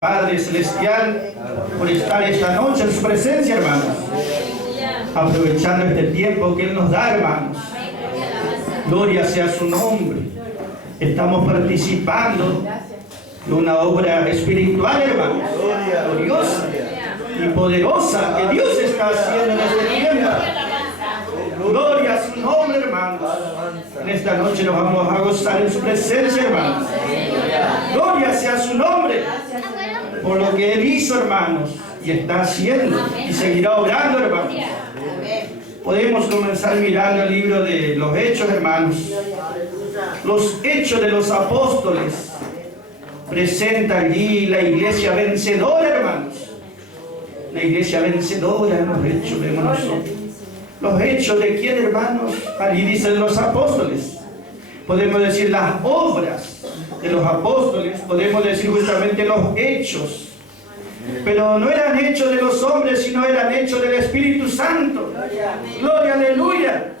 Padre Celestial, por estar esta noche en su presencia, hermanos, aprovechando este tiempo que Él nos da, hermanos. Gloria sea su nombre. Estamos participando de una obra espiritual, hermanos, gloriosa y poderosa que Dios está haciendo en este tiempo. Gloria a su nombre, hermanos. En esta noche nos vamos a gozar en su presencia, hermanos. Gloria sea su nombre por lo que Él hizo, hermanos, y está haciendo, y seguirá obrando, hermanos. Podemos comenzar mirando el libro de los Hechos, hermanos. Los Hechos de los Apóstoles presenta allí la iglesia vencedora, hermanos. La iglesia vencedora en los Hechos, vemos nosotros. Los Hechos de quién, hermanos? Allí dicen los apóstoles. Podemos decir las obras de los apóstoles, podemos decir justamente los hechos, pero no eran hechos de los hombres, sino eran hechos del Espíritu Santo. Gloria, aleluya.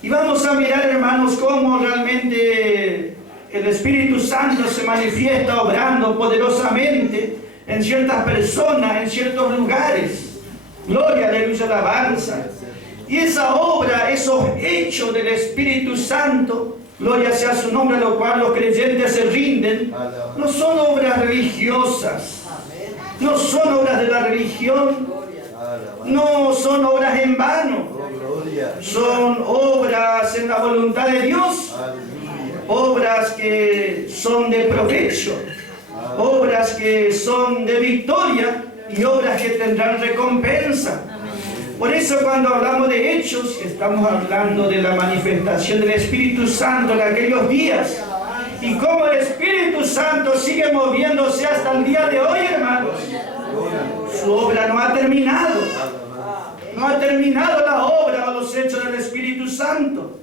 Y vamos a mirar, hermanos, cómo realmente el Espíritu Santo se manifiesta obrando poderosamente en ciertas personas, en ciertos lugares. Gloria, aleluya, alabanza. Y esa obra, esos hechos del Espíritu Santo, gloria sea su nombre, a lo cual los creyentes se rinden, no son obras religiosas, no son obras de la religión, no son obras en vano, son obras en la voluntad de Dios, obras que son de provecho, obras que son de victoria y obras que tendrán recompensa. Por eso cuando hablamos de hechos, estamos hablando de la manifestación del Espíritu Santo en aquellos días. Y cómo el Espíritu Santo sigue moviéndose hasta el día de hoy, hermanos. Su obra no ha terminado. No ha terminado la obra o los hechos del Espíritu Santo.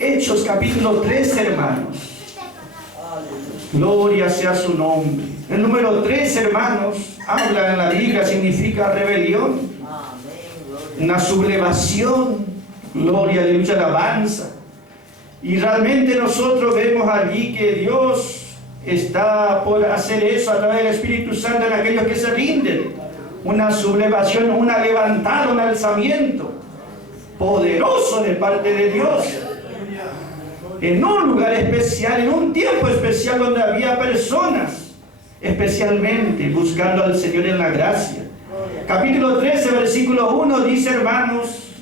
Hechos capítulo 3, hermanos. Gloria sea su nombre. El número 3, hermanos, habla en la Biblia, significa rebelión. Una sublevación, gloria, aleluya, alabanza. Y realmente nosotros vemos allí que Dios está por hacer eso a través del Espíritu Santo en aquellos que se rinden. Una sublevación, una levantada, un alzamiento poderoso de parte de Dios. En un lugar especial, en un tiempo especial donde había personas especialmente buscando al Señor en la gracia. Capítulo 13, versículo 1 dice, hermanos,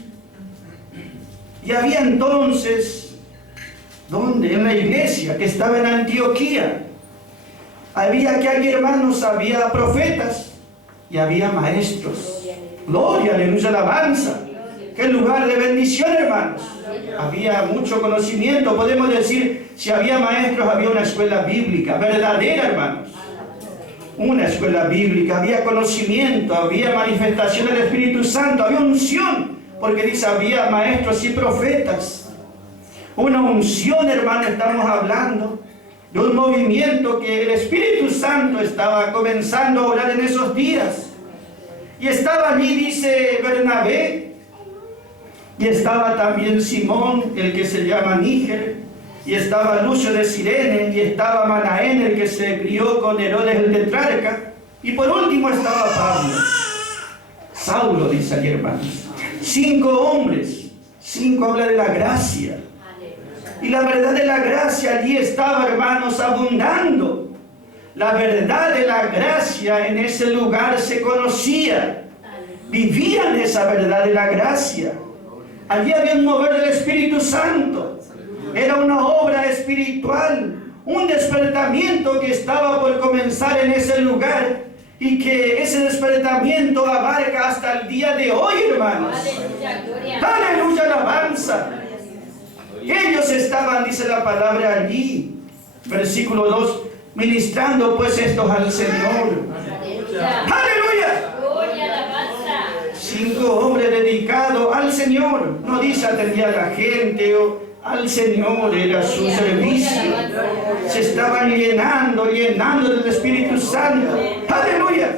y había entonces, ¿dónde? En la iglesia que estaba en Antioquía, había que allí, hermanos, había profetas y había maestros. Gloria, aleluya, alabanza. Qué lugar de bendición, hermanos. Había mucho conocimiento, podemos decir, si había maestros, había una escuela bíblica, verdadera, hermanos. Una escuela bíblica, había conocimiento, había manifestación del Espíritu Santo, había unción, porque dice, había maestros y profetas. Una unción, hermano, estamos hablando de un movimiento que el Espíritu Santo estaba comenzando a orar en esos días. Y estaba allí, dice Bernabé, y estaba también Simón, el que se llama Níger, y estaba Lucio de Cirene, y estaba Manaén, el que se crió con Herodes el tetrarca, y por último estaba Pablo. Saulo, dice allí, hermanos. 5 hombres, 5 habla de la gracia. Y la verdad de la gracia allí estaba, hermanos, abundando. La verdad de la gracia en ese lugar se conocía. Vivían esa verdad de la gracia. Allí había un mover del Espíritu Santo. Era una obra espiritual, un despertamiento que estaba por comenzar en ese lugar y que ese despertamiento abarca hasta el día de hoy, hermanos. Aleluya, alabanza. Ellos estaban, dice la palabra allí, versículo 2, ministrando pues estos al Señor. Aleluya. 5 hombres dedicados al Señor. No dice atendía a la gente o al Señor, era su servicio. Se estaban llenando del Espíritu Santo. Aleluya.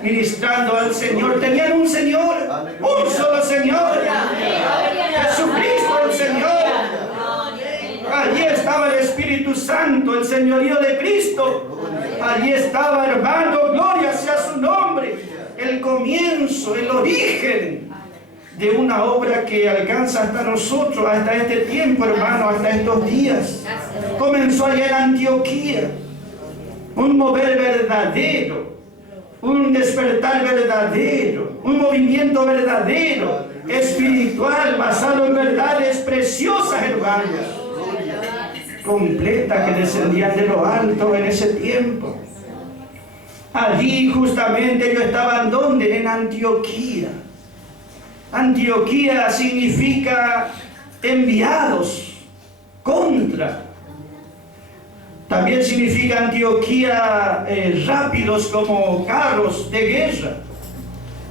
Ministrando al Señor. Tenían un Señor, un solo Señor. Jesucristo el Señor. Allí estaba el Espíritu Santo, el señorío de Cristo. Allí estaba, hermano, gloria sea su nombre, el comienzo, el origen de una obra que alcanza hasta nosotros, hasta este tiempo, hermano, hasta estos días. Comenzó allá en Antioquía, un mover verdadero, un despertar verdadero, un movimiento verdadero, espiritual, basado en verdades preciosas, hermanos, completas, que descendían de lo alto en ese tiempo. Allí justamente ellos estaban, ¿dónde? En Antioquía. Antioquía significa enviados, contra. También significa Antioquía rápidos como carros de guerra.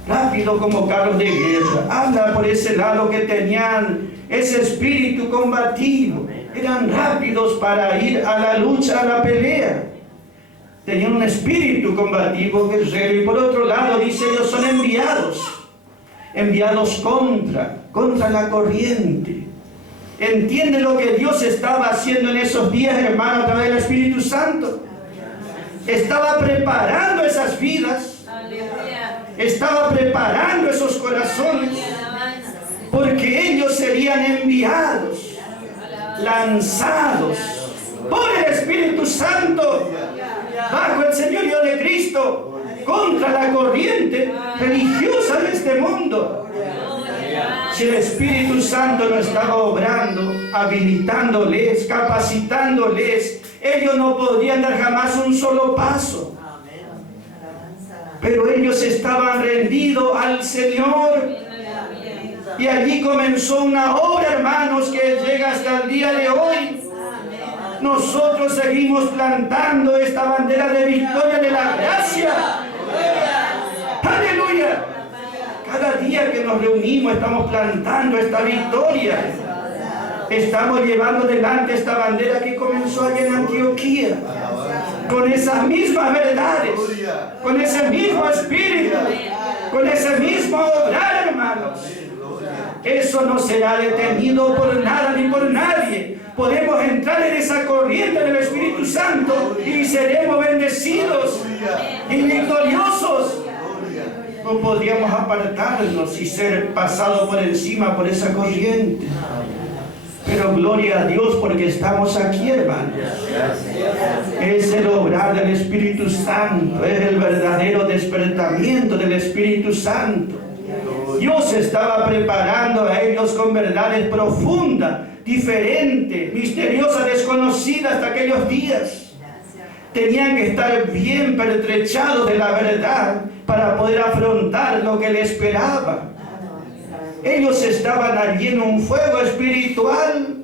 Rápidos como carros de guerra. Habla por ese lado que tenían ese espíritu combativo. Eran rápidos para ir a la lucha, a la pelea. Tenían un espíritu combativo, guerrero. Y por otro lado dice, ellos son enviados. Enviados contra la corriente. ¿Entiende lo que Dios estaba haciendo en esos días, hermano, a través del Espíritu Santo? Estaba preparando esas vidas. Estaba preparando esos corazones. Porque ellos serían enviados, lanzados por el Espíritu Santo, bajo el señorío de Cristo, contra la corriente religiosa de este mundo. Si el Espíritu Santo no estaba obrando, habilitándoles, capacitándoles, ellos no podrían dar jamás un solo paso. Pero ellos estaban rendidos al Señor. Y allí comenzó una obra, hermanos, que llega hasta el día de hoy. Nosotros seguimos plantando esta bandera de victoria de la gracia. ¡Aleluya! Cada día que nos reunimos estamos plantando esta victoria. Estamos llevando delante esta bandera que comenzó allá en Antioquía. Con esas mismas verdades, con ese mismo espíritu, con ese mismo obrar, hermanos. Eso no será detenido por nada ni por nadie. Podemos entrar en esa corriente del Espíritu Santo y seremos bendecidos y victoriosos. No podríamos apartarnos y ser pasados por encima por esa corriente. Pero gloria a Dios porque estamos aquí, hermanos. Es el obrar del Espíritu Santo, es el verdadero despertamiento del Espíritu Santo. Dios estaba preparando a ellos con verdades profundas, diferentes, misteriosas, desconocidas hasta aquellos días. Tenían que estar bien pertrechados de la verdad para poder afrontar lo que les esperaba. Ellos estaban allí en un fuego espiritual.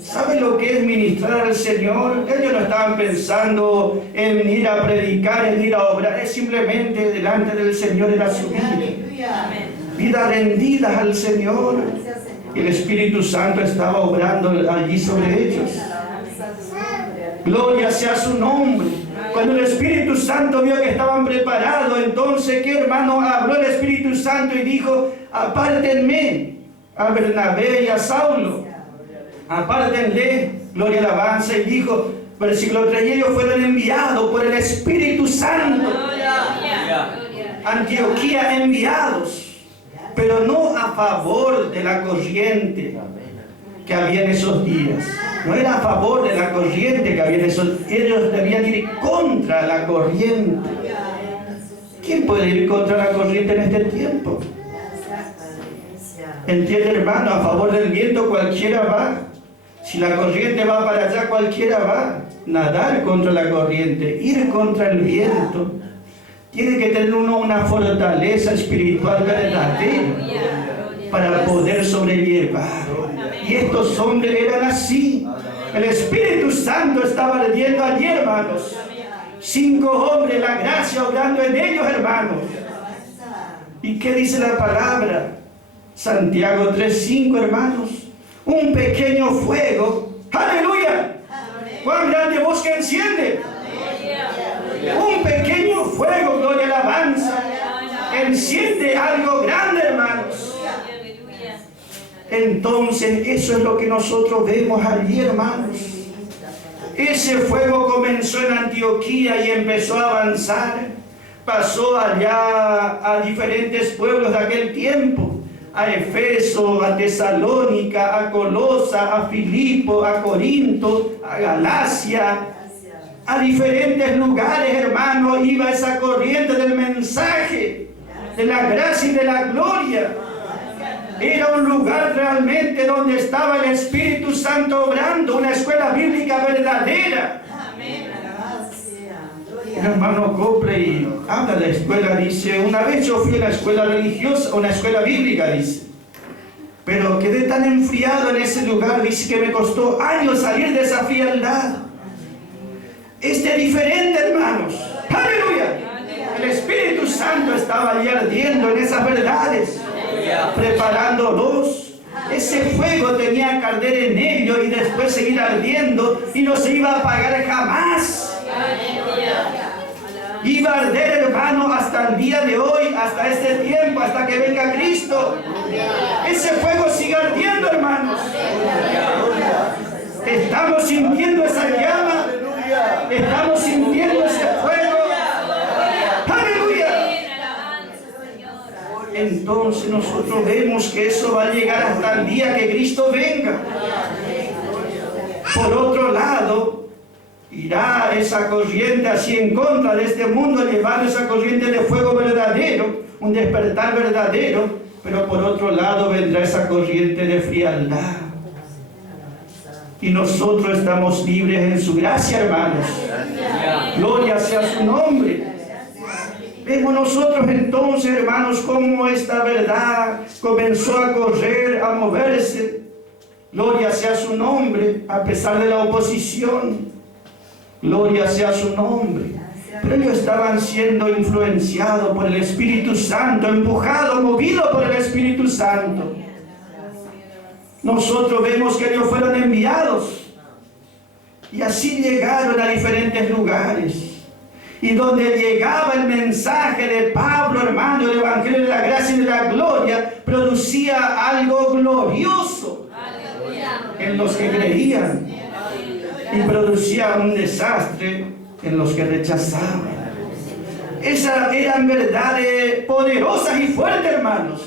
¿Saben lo que es ministrar al Señor? Ellos no estaban pensando en ir a predicar, en ir a obrar. Es simplemente delante del Señor era su vida. Vidas rendidas al Señor. El Espíritu Santo estaba obrando allí sobre ellos. Gloria sea su nombre. Cuando el Espíritu Santo vio que estaban preparados, entonces, ¿qué hermano? Habló el Espíritu Santo y dijo, apártenme a Bernabé y a Saulo. Apártenle, gloria y alabanza. Y dijo, versículo 3, y ellos fueron enviados por el Espíritu Santo. Antioquía enviados, pero no a favor de la corriente que había en esos días. No era a favor de la corriente que había en esos días. Ellos debían ir contra la corriente. ¿Quién puede ir contra la corriente en este tiempo? ¿Entiende, hermano? A favor del viento cualquiera va. Si la corriente va para allá, cualquiera va. Nadar contra la corriente, ir contra el viento. Tiene que tener uno una fortaleza espiritual verdadera para poder sobrellevar. Y estos hombres eran así. El Espíritu Santo estaba ardiendo allí, hermanos. 5 hombres, la gracia obrando en ellos, hermanos. ¿Y qué dice la palabra? Santiago 3:5, hermanos. Un pequeño fuego. ¡Aleluya! ¡Cuán grande bosque enciende! Un pequeño fuego, gloria y alabanza, enciende algo grande, hermanos. Entonces, eso es lo que nosotros vemos allí, hermanos. Ese fuego comenzó en Antioquía y empezó a avanzar. Pasó allá a diferentes pueblos de aquel tiempo. A Efeso, a Tesalónica, a Colosa, a Filipo, a Corinto, a Galacia. A diferentes lugares, hermano, iba esa corriente del mensaje, de la gracia y de la gloria. Era un lugar realmente donde estaba el Espíritu Santo obrando, una escuela bíblica verdadera. El hermano Copley habla de la escuela, dice, una vez yo fui a una escuela religiosa, una escuela bíblica, dice, pero quedé tan enfriado en ese lugar, dice, que me costó años salir de esa frialdad. Es diferente, hermanos. ¡Aleluya! El Espíritu Santo estaba allí ardiendo en esas verdades, preparándolos. Ese fuego tenía que arder en ellos y después seguir ardiendo y no se iba a apagar jamás. Iba a arder, hermano, hasta el día de hoy, hasta este tiempo, hasta que venga Cristo. Ese fuego sigue ardiendo, hermanos. Estamos sintiendo esa llama. Estamos sintiendo ese fuego. ¡Aleluya! Entonces nosotros vemos que eso va a llegar hasta el día que Cristo venga. Por otro lado, irá esa corriente así en contra de este mundo, llevando esa corriente de fuego verdadero, un despertar verdadero, pero por otro lado vendrá esa corriente de frialdad. Y nosotros estamos libres en su gracia, hermanos. Gloria sea su nombre. Vemos nosotros entonces, hermanos, cómo esta verdad comenzó a correr, a moverse. Gloria sea su nombre, a pesar de la oposición. Gloria sea su nombre. Pero ellos estaban siendo influenciados por el Espíritu Santo, empujados, movidos por el Espíritu Santo. Nosotros vemos que ellos fueron enviados y así llegaron a diferentes lugares. Y donde llegaba el mensaje de Pablo, hermano, el Evangelio de la gracia y de la gloria, producía algo glorioso en los que creían y producía un desastre en los que rechazaban. Esas eran verdades poderosas y fuertes, hermanos.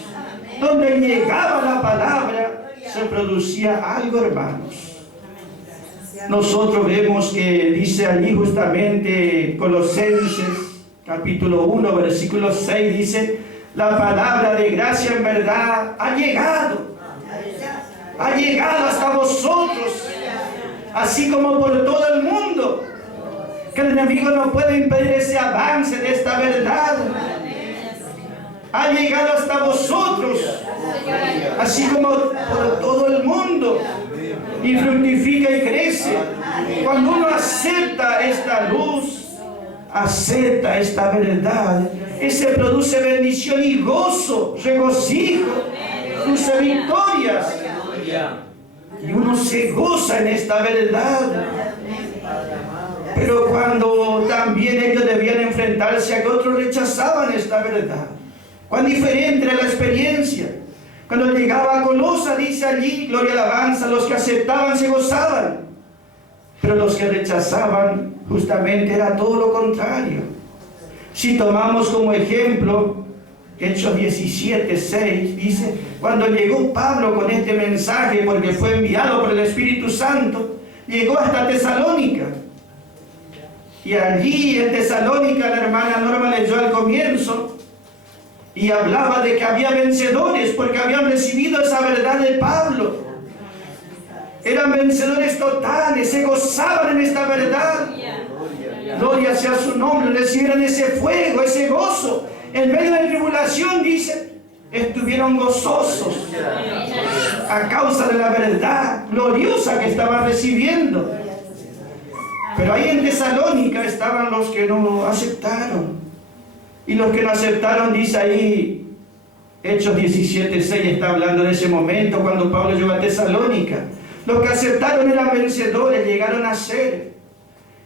Donde llegaba la palabra, se producía algo, hermanos. Nosotros vemos que dice allí justamente Colosenses capítulo 1 versículo 6, dice, la palabra de gracia en verdad ha llegado hasta vosotros, así como por todo el mundo, que el enemigo no puede impedir ese avance de esta verdad. Ha llegado hasta vosotros, así como por todo el mundo, y fructifica y crece. Cuando uno acepta esta luz, acepta esta verdad, ese produce bendición y gozo, regocijo, produce victorias. Y uno se goza en esta verdad. Pero cuando también ellos debían enfrentarse a que otros rechazaban esta verdad, cuán diferente era la experiencia. Cuando llegaba a Colosa, dice allí, gloria alabanza, los que aceptaban se gozaban, pero los que rechazaban justamente era todo lo contrario. Si tomamos como ejemplo Hechos 17:6, dice, cuando llegó Pablo con este mensaje, porque fue enviado por el Espíritu Santo, llegó hasta Tesalónica. Y allí en Tesalónica, la hermana Norma leyó al comienzo, y hablaba de que había vencedores porque habían recibido esa verdad de Pablo. Eran vencedores totales, se gozaban en esta verdad. Gloria sea su nombre, recibieron ese fuego, ese gozo. En medio de la tribulación, dice, estuvieron gozosos a causa de la verdad gloriosa que estaban recibiendo. Pero ahí en Tesalónica estaban los que no aceptaron. Y los que no aceptaron, dice ahí, Hechos 17:6 está hablando de ese momento cuando Pablo llegó a Tesalónica. Los que aceptaron eran vencedores, llegaron a ser.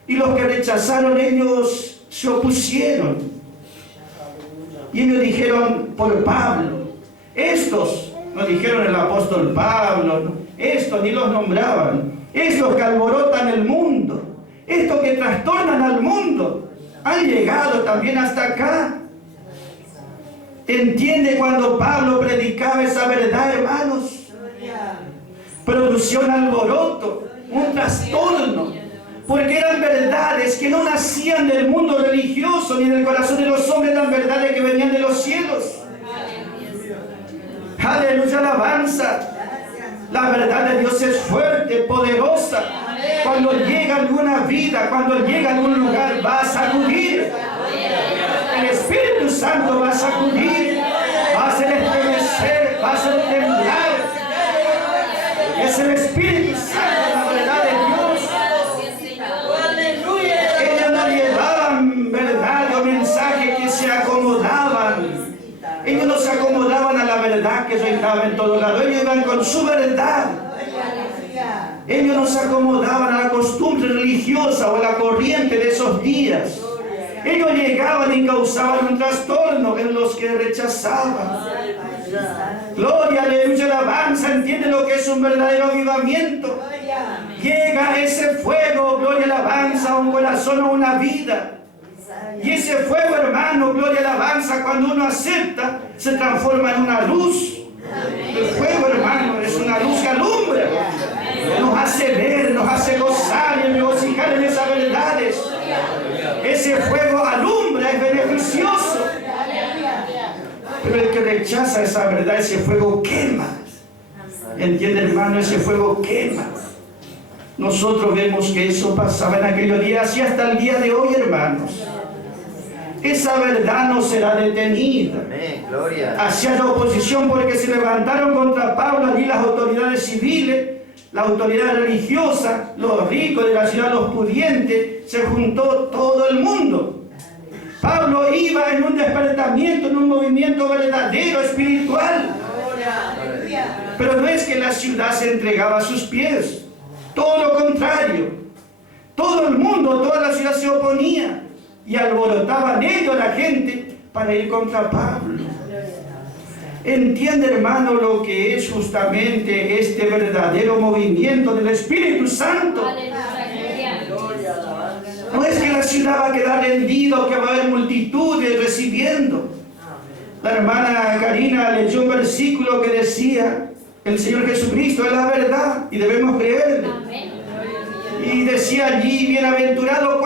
Y los que rechazaron, ellos se opusieron. Y ellos dijeron por Pablo. Estos, no dijeron el apóstol Pablo, ¿no? Estos ni los nombraban. Estos que alborotan el mundo. Estos que trastornan al mundo han llegado también hasta acá. ¿Entiende cuando Pablo predicaba esa verdad, hermanos? Producía un alboroto, un trastorno, porque eran verdades que no nacían del mundo religioso ni del corazón de los hombres, eran verdades que venían de los cielos. Aleluya, alabanza. La verdad de Dios es fuerte, poderosa. Cuando llega a alguna vida, cuando llega a algún lugar, va a sacudir. El Espíritu Santo va a sacudir, va a hacer estremecer, va a hacer temblar. Es el Espíritu Santo, la verdad de Dios. Ellos no llevaban verdad o mensajes que se acomodaban. Ellos no se acomodaban a la verdad que reinaba en todo lado. Ellos iban con su verdad. Ellos no se acomodaban a la costumbre religiosa o a la corriente de esos días. Ellos llegaban y causaban un trastorno en los que rechazaban. Gloria, aleluya, alabanza. ¿Entiende lo que es un verdadero avivamiento? Llega ese fuego, gloria, alabanza, a un corazón o una vida. Y ese fuego, hermano, gloria, alabanza, cuando uno acepta, se transforma en una luz. El fuego, hermano, es una luz que alumbra. Nos hace ver, nos hace gozar y regocijar en esas verdades. Ese fuego alumbra, es beneficioso. Pero el que rechaza esa verdad, ese fuego quema. ¿Entiende, hermano? Ese fuego quema. Nosotros vemos que eso pasaba en aquellos días y hasta el día de hoy, hermanos. Esa verdad no será detenida. Amén, gloria. Hacia la oposición, porque se levantaron contra Pablo allí las autoridades civiles, la autoridad religiosa, los ricos de la ciudad, los pudientes, se juntó todo el mundo. Pablo iba en un despertamiento, en un movimiento verdadero, espiritual. Pero no es que la ciudad se entregaba a sus pies, todo lo contrario. Todo el mundo, toda la ciudad se oponía y alborotaban ellos a la gente para ir contra Pablo. ¿Entiende, hermano, lo que es justamente este verdadero movimiento del Espíritu Santo? No es que la ciudad va a quedar rendida o que va a haber multitudes recibiendo. La hermana Karina leyó un versículo que decía: el Señor Jesucristo es la verdad y debemos creerle. Y decía allí: bienaventurado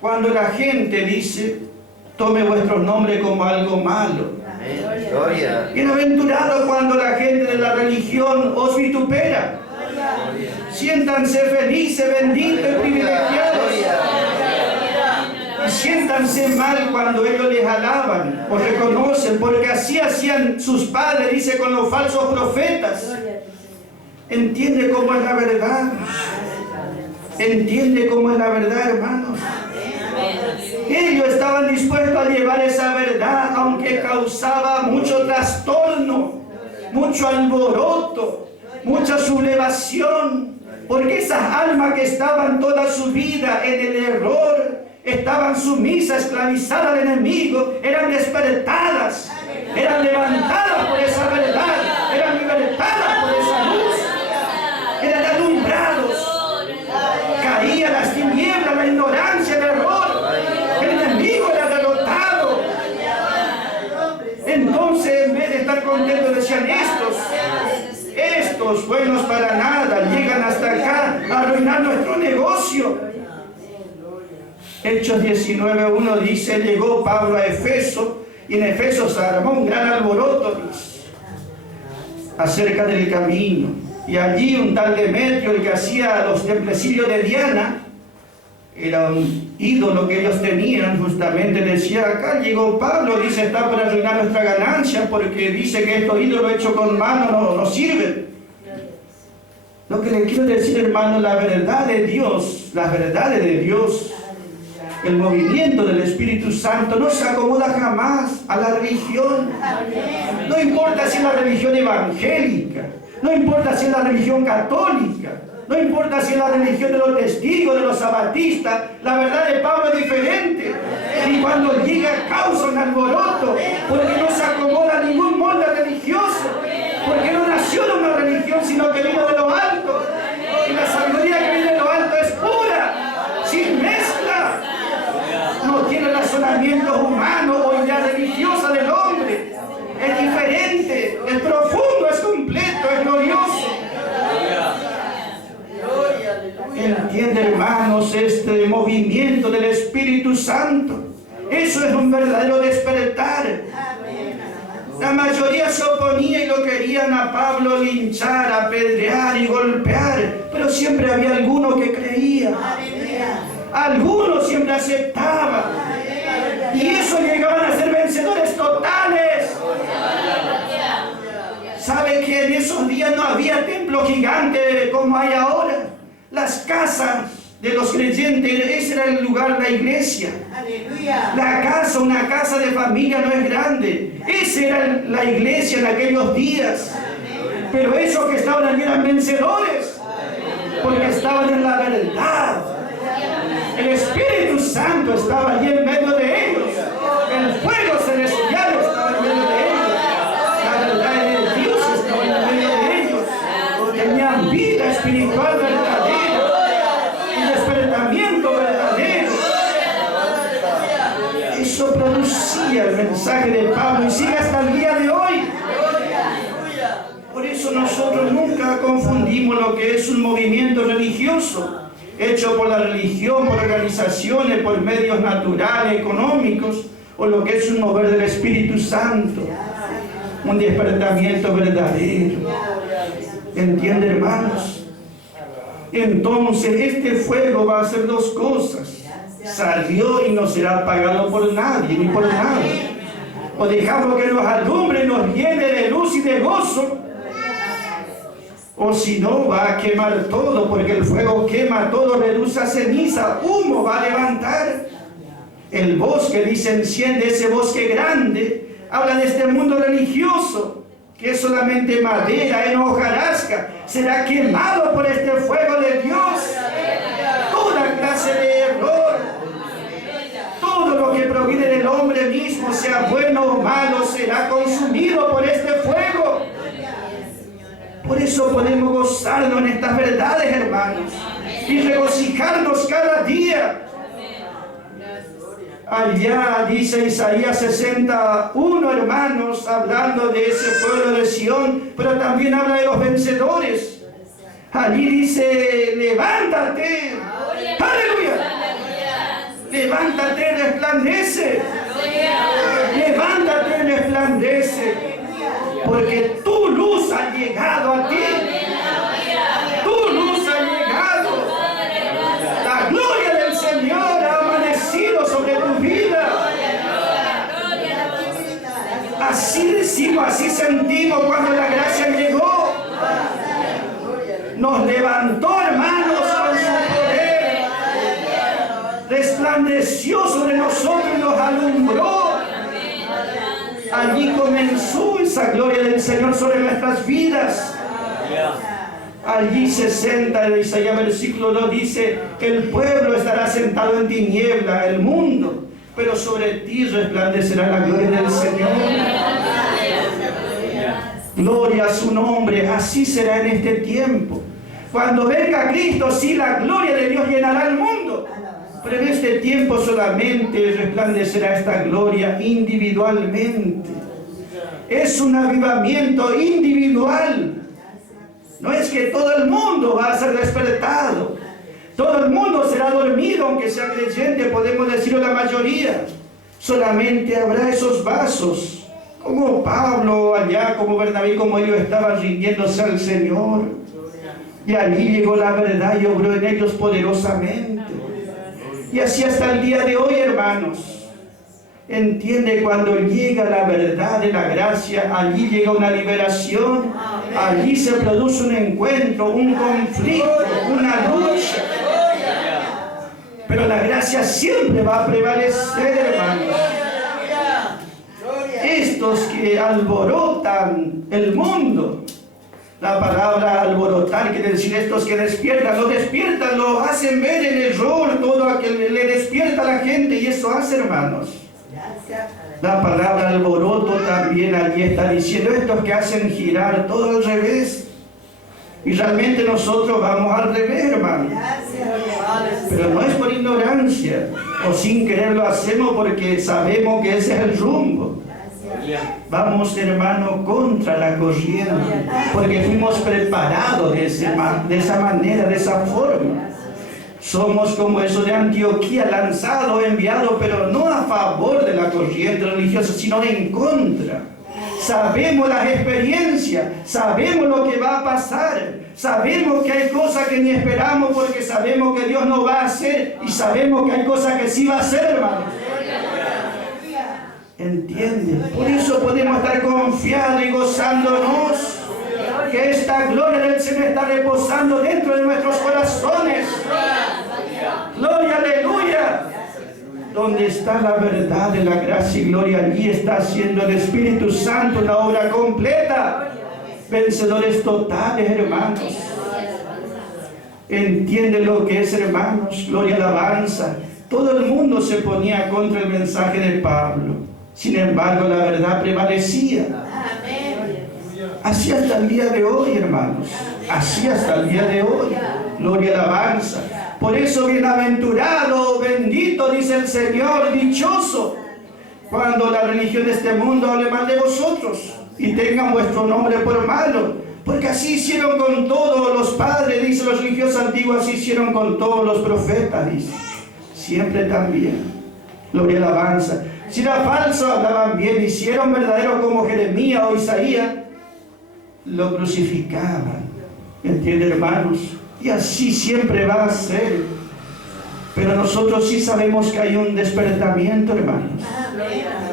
cuando la gente dice: tome vuestros nombres como algo malo. Amén, gloria. Bienaventurado cuando la gente de la religión os vitupera. Siéntanse felices, benditos y privilegiados. Y siéntanse mal cuando ellos les alaban o reconocen, porque así hacían sus padres, dice, con los falsos profetas. ¿Entiende cómo es la verdad? ¿Entiende cómo es la verdad, hermanos? Ellos estaban dispuestos a llevar esa verdad, aunque causaba mucho trastorno, mucho alboroto, mucha sublevación, porque esas almas que estaban toda su vida en el error, estaban sumisas, esclavizadas al enemigo, eran despertadas, eran levantadas por esa verdad, eran libertadas por esa luz, eran alumbrados. Caía las tinieblas, la ignorancia, el error. El enemigo era derrotado. Entonces, en vez de estar contentos, decían: estos buenos para nada, llegan hasta acá a arruinar nuestro negocio. Hechos 19:1 dice: llegó Pablo a Efeso, y en Efeso se armó un gran alboroto, dice, acerca del camino. Y allí un tal Demetrio, el que hacía los templecillos de Diana, era un ídolo que ellos tenían, justamente decía: acá llegó Pablo, dice, está para arruinar nuestra ganancia, porque dice que estos ídolos hechos con mano no sirven. Lo que le quiero decir, hermano, la verdad de Dios, las verdades de Dios, el movimiento del Espíritu Santo no se acomoda jamás a la religión. No importa si es la religión evangélica, no importa si es la religión católica, no importa si es la religión de los testigos, de los sabatistas, la verdad de Pablo es diferente. Y cuando llega causa un alboroto, porque no se acomoda a ningún molde religioso, porque no nació de una religión, sino que vino de lo alto. Y la sabiduría que viene de lo alto es pura, razonamientos humanos o idea religiosa del hombre. Es diferente, es profundo, es completo, es glorioso. Entiende, hermanos, este movimiento del Espíritu Santo. Eso es un verdadero despertar. La mayoría se oponía y lo querían a Pablo linchar, apedrear y golpear, pero siempre había alguno que creía. Algunos siempre aceptaban. Y eso llegaban a ser vencedores totales. ¿Sabe que en esos días no había templo gigante como hay ahora? Las casas de los creyentes, ese era el lugar, la iglesia. La casa, una casa de familia no es grande. Esa era la iglesia en aquellos días. Pero esos que estaban allí eran vencedores, porque estaban en la verdad. El Espíritu Santo estaba allí en medio de ellos. El fuego celestial estaba en medio de ellos. La verdad de Dios estaba en medio de ellos. Tenían vida espiritual verdadera. Un despertamiento verdadero. Eso producía el mensaje de Pablo y sigue hasta el día de hoy. Por eso nosotros nunca confundimos lo que es un movimiento religioso hecho por la religión, por organizaciones, por medios naturales, económicos, o lo que es un mover del Espíritu Santo, un despertamiento verdadero. ¿Entiende, hermanos? Entonces este fuego va a hacer dos cosas. Salió y no será apagado por nadie, ni por nada. O dejamos que nos alumbre, nos llene de luz y de gozo, o si no, va a quemar todo, porque el fuego quema todo, reduce a ceniza, humo va a levantar. El bosque, dice, enciende ese bosque grande. Habla de este mundo religioso, que es solamente madera, en hojarasca. Será quemado por este fuego de Dios. Toda clase de error, todo lo que proviene del hombre mismo, sea bueno o malo, será consumido por este fuego. Por eso podemos gozarnos en estas verdades, hermanos, y regocijarnos cada día. Allá dice Isaías 61, hermanos, hablando de ese pueblo de Sión, pero también habla de los vencedores. Allí dice, levántate, aleluya, levántate, resplandece, levántate, resplandece. Porque tu luz ha llegado a ti. Tu luz ha llegado. La gloria del Señor ha amanecido sobre tu vida. Así decimos, así sentimos cuando la gracia llegó. Nos levantó, hermanos, con su poder. Resplandeció sobre nosotros y nos alumbró. Allí comenzó esa gloria del Señor sobre nuestras vidas. Allí 60 de Isaías versículo 2 dice que el pueblo estará sentado en tiniebla, el mundo, pero sobre ti resplandecerá la gloria del Señor. Gloria a su nombre. Así será en este tiempo. Cuando venga Cristo, sí, la gloria de Dios llenará el mundo. Pero en este tiempo solamente resplandecerá esta gloria individualmente. Es un avivamiento individual. No es que todo el mundo va a ser despertado. Todo el mundo será dormido, aunque sea creyente, podemos decirlo la mayoría. Solamente habrá esos vasos, como Pablo allá, como Bernabé, como ellos estaban rindiéndose al Señor. Y allí llegó la verdad y obró en ellos poderosamente. Y así hasta el día de hoy, hermanos. Entiende, cuando llega la verdad de la gracia, allí llega una liberación, allí se produce un encuentro, un conflicto, una lucha. Pero la gracia siempre va a prevalecer, hermanos. Estos que alborotan el mundo, la palabra alborotar quiere decir estos que despiertan, lo hacen ver el error, todo aquel le despierta a la gente, y eso hace, hermanos. La palabra alboroto también allí está diciendo estos que hacen girar todo al revés. Y realmente nosotros vamos al revés, hermano. Pero no es por ignorancia o sin querer lo hacemos porque sabemos que ese es el rumbo. Vamos, hermano, contra la corriente, porque fuimos preparados de esa manera, de esa forma. Somos como eso de Antioquía, lanzado, enviado, pero no a favor de la corriente religiosa, sino en contra. Sabemos las experiencias, sabemos lo que va a pasar, sabemos que hay cosas que ni esperamos porque sabemos que Dios no va a hacer y sabemos que hay cosas que sí va a hacer, hermano. ¿Entiende? Por eso podemos estar confiados y gozándonos que esta gloria del Señor está reposando dentro de nuestros corazones. Gloria, aleluya. Donde está la verdad de la gracia y gloria, allí está haciendo el Espíritu Santo una obra completa. Vencedores totales, hermanos. ¿Entiende lo que es, hermanos? Gloria, alabanza. Todo el mundo se ponía contra el mensaje de Pablo. Sin embargo, la verdad prevalecía. Así hasta el día de hoy, hermanos. Así hasta el día de hoy. Gloria, alabanza. Por eso, bienaventurado, bendito, dice el Señor, dichoso, cuando la religión de este mundo hable mal de vosotros y tengan vuestro nombre por malo. Porque así hicieron con todos los padres, dice los religiosos antiguos, así hicieron con todos los profetas, dice. Siempre también. Gloria, alabanza. Si era falso, hablaban bien. Y si eran verdaderos como Jeremías o Isaías, lo crucificaban. ¿Entienden, hermanos? Y así siempre va a ser. Pero nosotros sí sabemos que hay un despertamiento, hermanos.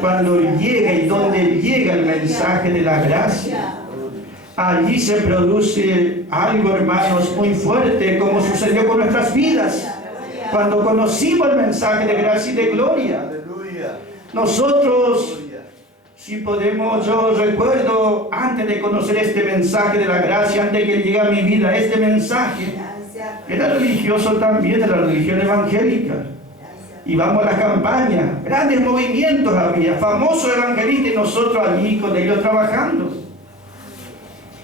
Cuando llega y donde llega el mensaje de la gracia, allí se produce algo, hermanos, muy fuerte, como sucedió con nuestras vidas. Cuando conocimos el mensaje de gracia y de gloria. Nosotros, si podemos, yo recuerdo, antes de conocer este mensaje de la gracia, antes de que llegue a mi vida este mensaje, era religioso también de la religión evangélica. Íbamos a la campaña, grandes movimientos había, famosos evangelistas y nosotros allí con ellos trabajando.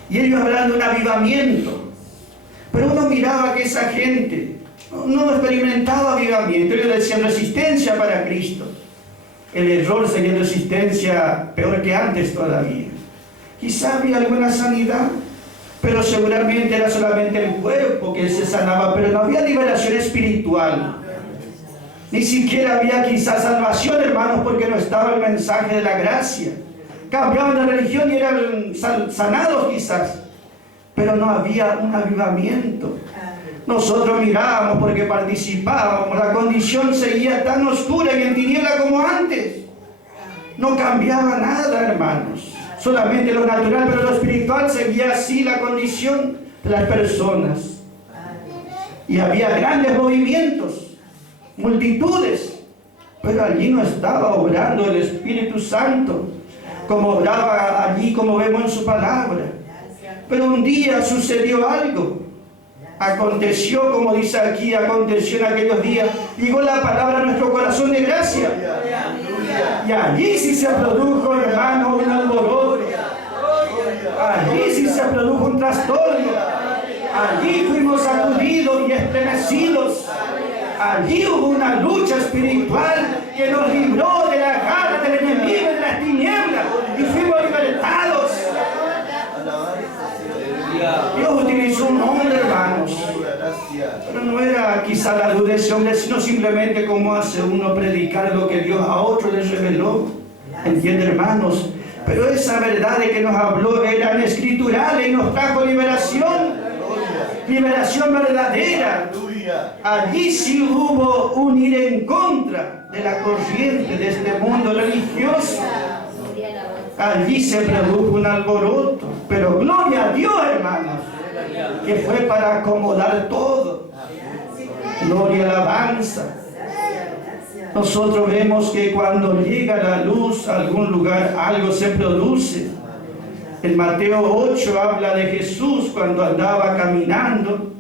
Y ellos hablaban de un avivamiento. Pero uno miraba que esa gente no experimentaba avivamiento, ellos decían resistencia para Cristo. El error sería resistencia peor que antes todavía. Quizá había alguna sanidad, pero seguramente era solamente el cuerpo que se sanaba, pero no había liberación espiritual. Ni siquiera había quizás salvación, hermanos, porque no estaba el mensaje de la gracia. Cambiaban la religión y eran sanados quizás, pero no había un avivamiento. Nosotros mirábamos porque participábamos, la condición seguía tan oscura y en tiniebla como antes. No cambiaba nada, hermanos. Solamente lo natural, pero lo espiritual seguía así la condición de las personas. Y había grandes movimientos, multitudes, pero allí no estaba obrando el Espíritu Santo, como obraba allí, como vemos en su palabra. Pero un día sucedió algo. Aconteció, como dice aquí, aconteció en aquellos días, llegó la palabra a nuestro corazón de gracia. Y allí sí se produjo, hermano, un alboroto. Allí sí se produjo un trastorno. Allí fuimos sacudidos y estremecidos. Allí hubo una lucha espiritual que nos libró de la garra del enemigo y de las tinieblas. Y fuimos libertados. Dios utilizó un hombre, hermanos. Pero no era quizá la luz de ese hombre, sino simplemente como hace uno predicar lo que Dios a otro les reveló. ¿Entiende, hermanos? Pero esa verdad de que nos habló eran escriturales y nos trajo liberación. Liberación verdadera. Allí sí hubo un ir en contra de la corriente de este mundo religioso. Allí se produjo un alboroto, pero gloria a Dios, hermanos, que fue para acomodar todo. Gloria, alabanza. Nosotros vemos que cuando llega la luz a algún lugar, algo se produce. En Mateo 8 habla de Jesús cuando andaba caminando.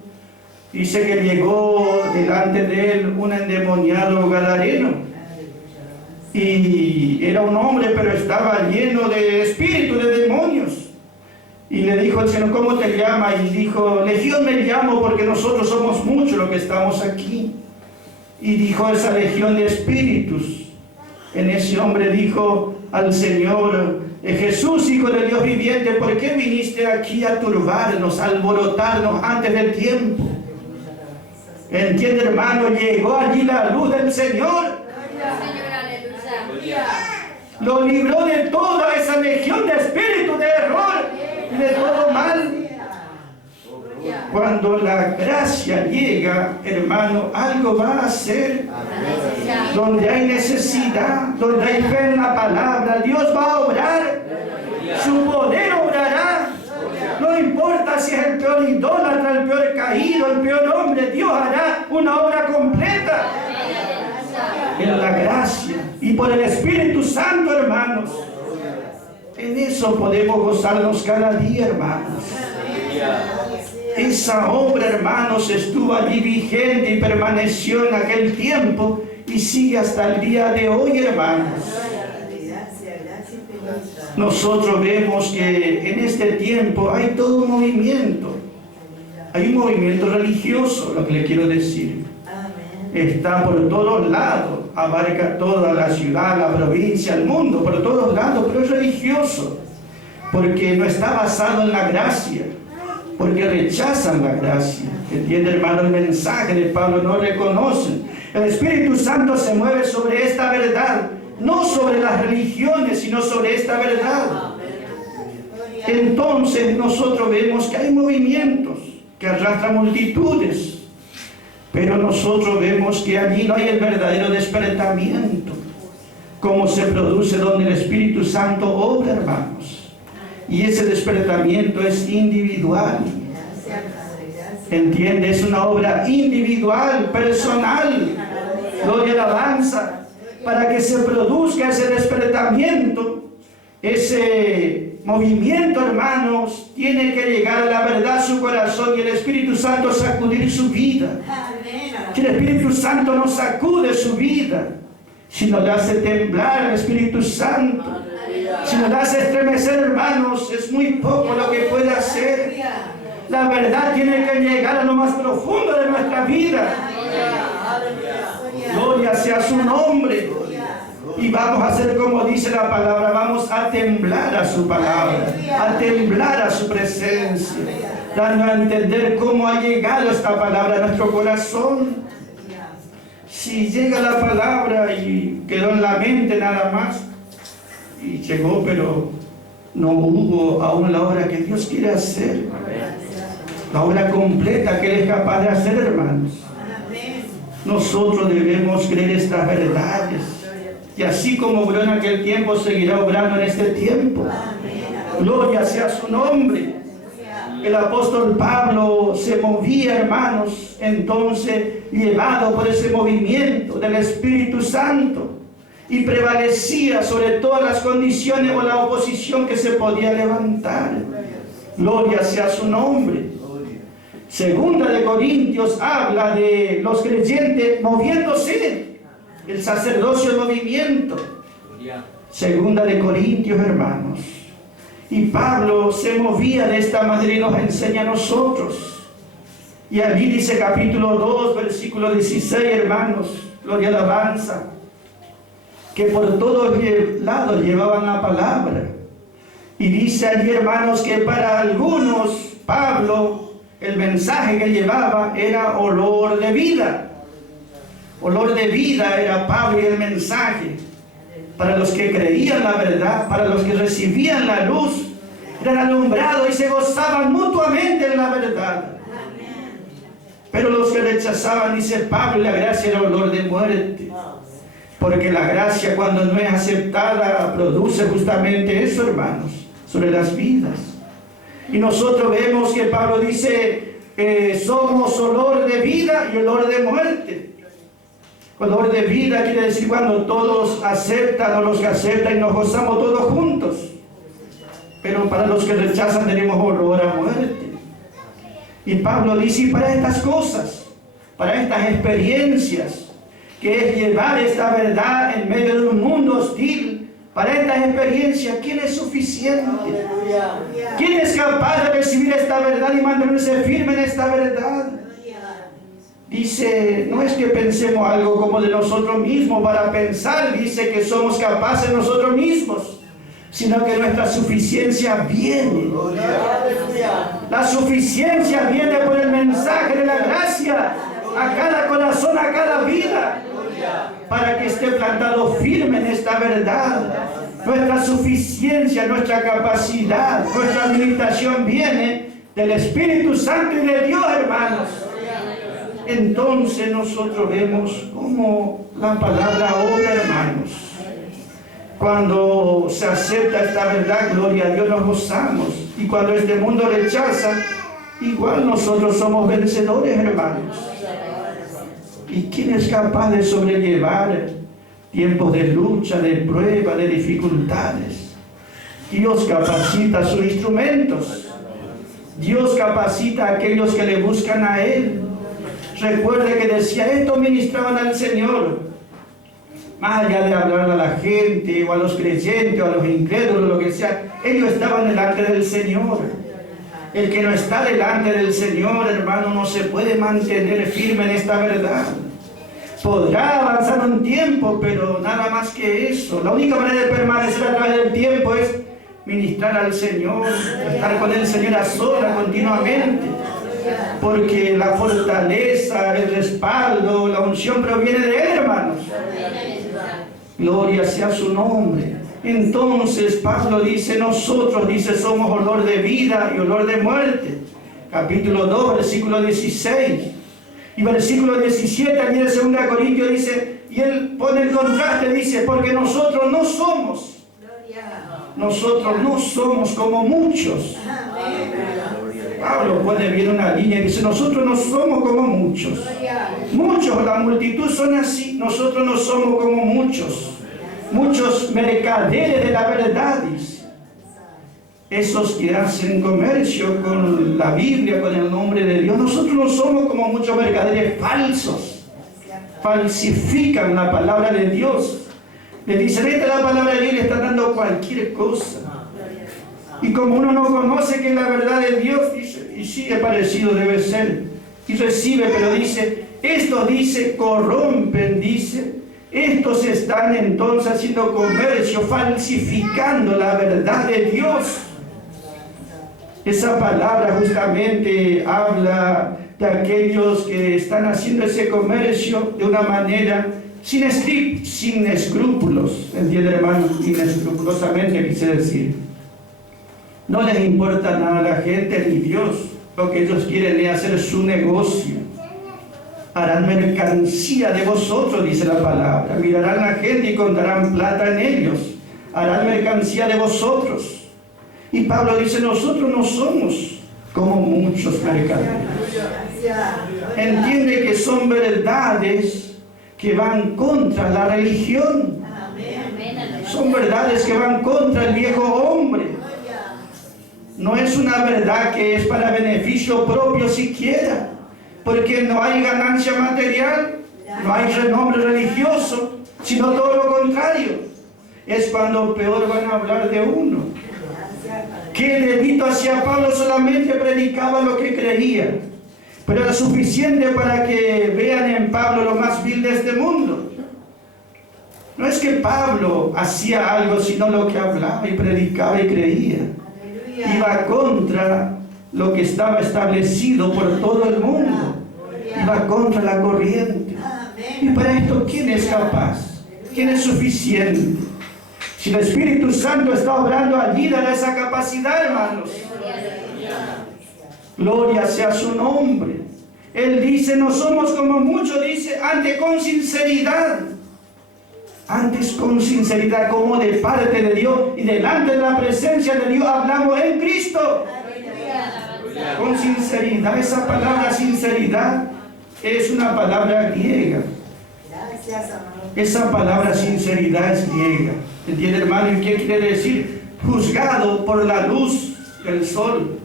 Dice que llegó delante de él un endemoniado gadareno. Y era un hombre, pero estaba lleno de espíritus, de demonios. Y le dijo el Señor, ¿cómo te llamas? Y dijo, Legión me llamo porque nosotros somos muchos los que estamos aquí. Y dijo esa legión de espíritus. En ese hombre dijo al Señor, Jesús, Hijo de Dios viviente, ¿por qué viniste aquí a turbarnos, a alborotarnos antes del tiempo? ¿Entiende, hermano? Llegó allí la luz del Señor. Lo libró de toda esa legión de espíritus de error y de todo mal. Cuando la gracia llega, hermano, algo va a hacer. Donde hay necesidad, donde hay fe en la palabra, Dios va a obrar. Su poder obrará. No importa si es el peor idólatra, el peor caído, el peor hombre, Dios hará una obra completa en la gracia y por el Espíritu Santo, hermanos. En eso podemos gozarnos cada día, hermanos. Esa obra, hermanos, estuvo allí vigente y permaneció en aquel tiempo y sigue hasta el día de hoy, hermanos. Nosotros vemos que en este tiempo hay todo un movimiento. Hay un movimiento religioso, lo que le quiero decir. Está por todos lados, abarca toda la ciudad, la provincia, el mundo, por todos lados, pero es religioso, porque no está basado en la gracia, porque rechazan la gracia. ¿Entiende, hermano? El mensaje de Pablo no reconocen. El Espíritu Santo se mueve sobre esta verdad, no sobre las religiones, sino sobre esta verdad. Entonces nosotros vemos que hay movimientos que arrastran multitudes, pero nosotros vemos que allí no hay el verdadero despertamiento, como se produce donde el Espíritu Santo obra, hermanos. Y ese despertamiento es individual. ¿Entiende? Es una obra individual, personal. Gloria y alabanza. Para que se produzca ese despertamiento, ese movimiento, hermanos, tiene que llegar a la verdad su corazón y el Espíritu Santo sacudir su vida. Si el Espíritu Santo no sacude su vida, si no le hace temblar el Espíritu Santo, si no le hace estremecer, hermanos, es muy poco lo que puede hacer. La verdad tiene que llegar a lo más profundo de nuestra vida. Gloria sea su nombre. Y vamos a hacer como dice la palabra, vamos a temblar a su palabra, a temblar a su presencia, dando a entender cómo ha llegado esta palabra a nuestro corazón. Si llega la palabra y quedó en la mente nada más, y llegó, pero no hubo aún la obra que Dios quiere hacer, la obra completa que Él es capaz de hacer, hermanos. Nosotros debemos creer estas verdades, y así como obró en aquel tiempo, seguirá obrando en este tiempo. Gloria sea su nombre. El apóstol Pablo se movía, hermanos, entonces llevado por ese movimiento del Espíritu Santo, y prevalecía sobre todas las condiciones o la oposición que se podía levantar. Gloria sea su nombre. Segunda de Corintios habla de los creyentes moviéndose, el sacerdocio en movimiento. Segunda de Corintios, hermanos. Y Pablo se movía de esta manera y nos enseña a nosotros. Y allí dice capítulo 2, versículo 16, hermanos, gloria y alabanza, que por todos lados llevaban la palabra. Y dice allí, hermanos, que para algunos Pablo, el mensaje que llevaba era olor de vida. Olor de vida era Pablo y el mensaje. Para los que creían la verdad, para los que recibían la luz, eran alumbrados y se gozaban mutuamente en la verdad. Pero los que rechazaban, dice Pablo, la gracia era olor de muerte. Porque la gracia, cuando no es aceptada, produce justamente eso, hermanos, sobre las vidas. Y nosotros vemos que Pablo dice, somos olor de vida y olor de muerte. Olor de vida quiere decir cuando todos aceptan, o los que aceptan y nos gozamos todos juntos. Pero para los que rechazan tenemos olor a muerte. Y Pablo dice, y para estas cosas, para estas experiencias, que es llevar esta verdad en medio de un mundo hostil, Para esta experiencia, ¿quién es suficiente? ¿Quién es capaz de recibir esta verdad y mantenerse firme en esta verdad? Dice, no es que pensemos algo como de nosotros mismos para pensar, dice que somos capaces nosotros mismos, sino que nuestra suficiencia viene. La suficiencia viene por el mensaje de la gracia a cada corazón, a cada vida, para que esté plantado firme en esta verdad. Nuestra suficiencia, nuestra capacidad, nuestra administración viene del Espíritu Santo y de Dios, hermanos. Entonces nosotros vemos cómo la palabra obra, hermanos. Cuando se acepta esta verdad, gloria a Dios, nos gozamos. Y cuando este mundo rechaza, igual nosotros somos vencedores, hermanos. ¿Y quién es capaz de sobrellevar tiempos de lucha, de prueba, de dificultades? Dios capacita a sus instrumentos. Dios capacita a aquellos que le buscan a Él. Recuerde que decía, esto ministraban al Señor. Más allá de hablar a la gente, o a los creyentes, o a los incrédulos, lo que sea, ellos estaban delante del Señor. El que no está delante del Señor, hermano, no se puede mantener firme en esta verdad. Podrá avanzar un tiempo, pero nada más que eso. La única manera de permanecer a través del tiempo es ministrar al Señor, estar con el Señor a solas continuamente. Porque la fortaleza, el respaldo, la unción proviene de Él, hermanos. Gloria sea su nombre. Entonces Pablo dice, nosotros, dice, somos olor de vida y olor de muerte. Capítulo 2, versículo 16. Y versículo 17, allí de 2 Corintios dice, y él pone el contraste, dice, porque nosotros no somos como muchos. Pablo pone bien una línea y dice, nosotros no somos como muchos. Muchos, la multitud son así, nosotros no somos como muchos. Muchos mercaderes de la verdad, dice. Esos que hacen comercio con la Biblia, con el nombre de Dios. Nosotros no somos como muchos mercaderes falsos. Falsifican la palabra de Dios. Le dicen, esta es la palabra de Dios y le están dando cualquier cosa. Y como uno no conoce que es la verdad de Dios, dice, y sí, es parecido, debe ser. Y recibe, pero dice, estos, dice, corrompen, dice. Estos están entonces haciendo comercio, falsificando la verdad de Dios. Esa palabra justamente habla de aquellos que están haciendo ese comercio de una manera sin escrúpulos. ¿Entiende, hermano? Inescrupulosamente quise decir. No les importa nada a la gente ni Dios. Lo que ellos quieren es hacer su negocio. Harán mercancía de vosotros, dice la palabra. Mirarán a la gente y contarán plata en ellos. Harán mercancía de vosotros. Y Pablo dice, nosotros no somos como muchos mercaderes. Entiende que son verdades que van contra la religión. Son verdades que van contra el viejo hombre. No es una verdad que es para beneficio propio siquiera. Porque no hay ganancia material, no hay renombre religioso, sino todo lo contrario. Es cuando peor van a hablar de uno. Que dedito hacia Pablo solamente predicaba lo que creía, pero era suficiente para que vean en Pablo lo más vil de este mundo. No es que Pablo hacía algo, sino lo que hablaba y predicaba y creía. Iba contra lo que estaba establecido por todo el mundo. Iba contra la corriente. Y para esto, ¿quién es capaz? ¿Quién es suficiente? Si el Espíritu Santo está obrando allí, dará esa capacidad, hermanos. Gloria sea su nombre. Él dice, no somos como muchos, dice, antes con sinceridad. Antes con sinceridad, como de parte de Dios y delante de la presencia de Dios, hablamos en Cristo. Con sinceridad, esa palabra sinceridad es una palabra griega. Esa palabra sinceridad es griega. ¿Entiende, hermano? ¿Y qué quiere decir? Juzgado por la luz del sol.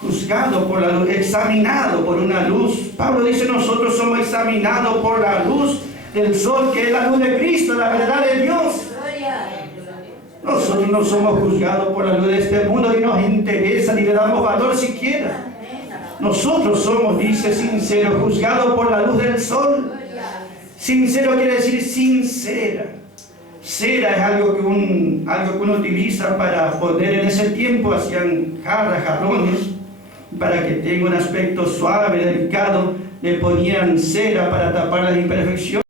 Juzgado por la luz, examinado por una luz. Pablo dice, nosotros somos examinados por la luz del sol, que es la luz de Cristo, la verdad de Dios. Nosotros no somos juzgados por la luz de este mundo, ni nos interesa, ni le damos valor siquiera. Nosotros somos, dice, sinceros, juzgados por la luz del sol. Sincero quiere decir sincera. Cera es algo que uno utiliza para poner en ese tiempo, hacían jarrones, para que tenga un aspecto suave, delicado, le ponían cera para tapar las imperfecciones.